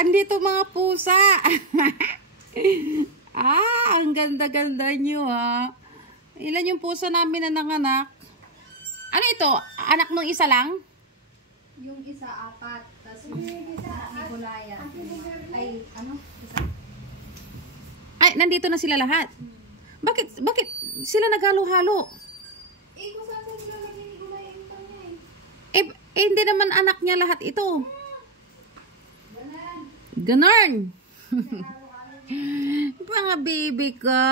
andito mga pusa. Ang ganda-ganda nyo ha. Ilan yung pusa namin na nanganak? Ano ito? Anak nung isa lang? Yung isa, 4. Tapos yung isa, Nicolaya. Ay, ano? Isa. Ay, nandito na sila lahat. Bakit sila naghalo-halo? Kung saan sila naging Nicolaya yung kanya Hindi naman anak niya lahat ito. Ganon. Mga baby ka.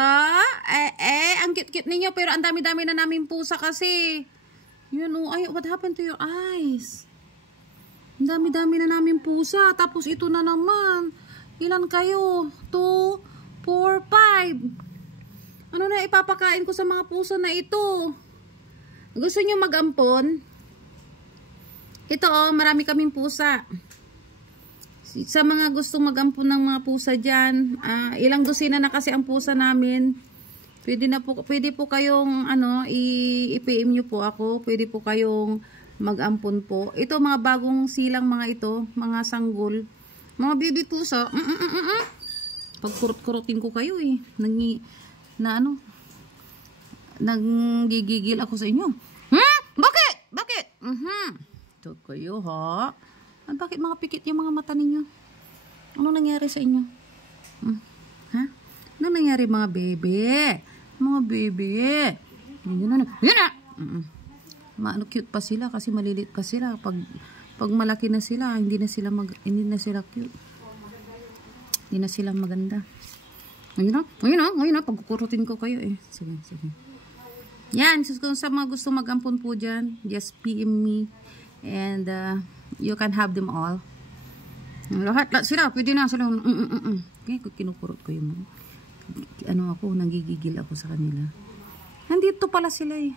Ang cute-cute ninyo pero ang dami-dami na namin pusa kasi. Yun oh, ay, what happened to your eyes? Ang dami-dami na namin pusa. Tapos ito na naman. Ilan kayo? 2, 4, 5. Ano na ipapakain ko sa mga pusa na ito? Gusto nyo mag-ampon? Ito oh, marami kaming pusa. Sa mga gustong mag-ampon ng mga pusa dyan, ilang dosina na kasi ang pusa namin. Pwede po kayong i-PM nyo po ako. Pwede po kayong mag-ampon po. Ito mga bagong silang mga ito, mga sanggol. Mga baby pusa. Pagkurot-kurotin ko kayo eh. Nanggigigil ako sa inyo. Bakit? Ito kayo ha. Bakit mga pikit yung mga mata ninyo? Ano nangyari sa inyo? Ha? Ano nangyari mga bebe? Mga bebe. Yan na. Cute pa sila kasi malilit pa sila. Pag malaki na sila, hindi na sila cute. Hindi na sila maganda. Ngayon na. Pagkukurutin ko kayo eh. Sige. Yan. Kung sa mga gusto mag-ampon po dyan, just PM me. And, you can have them all. Lahat sila, pwede na sila. Okay, kinukurot ko yung nagigigil ako sa kanila. Nandito pala sila eh.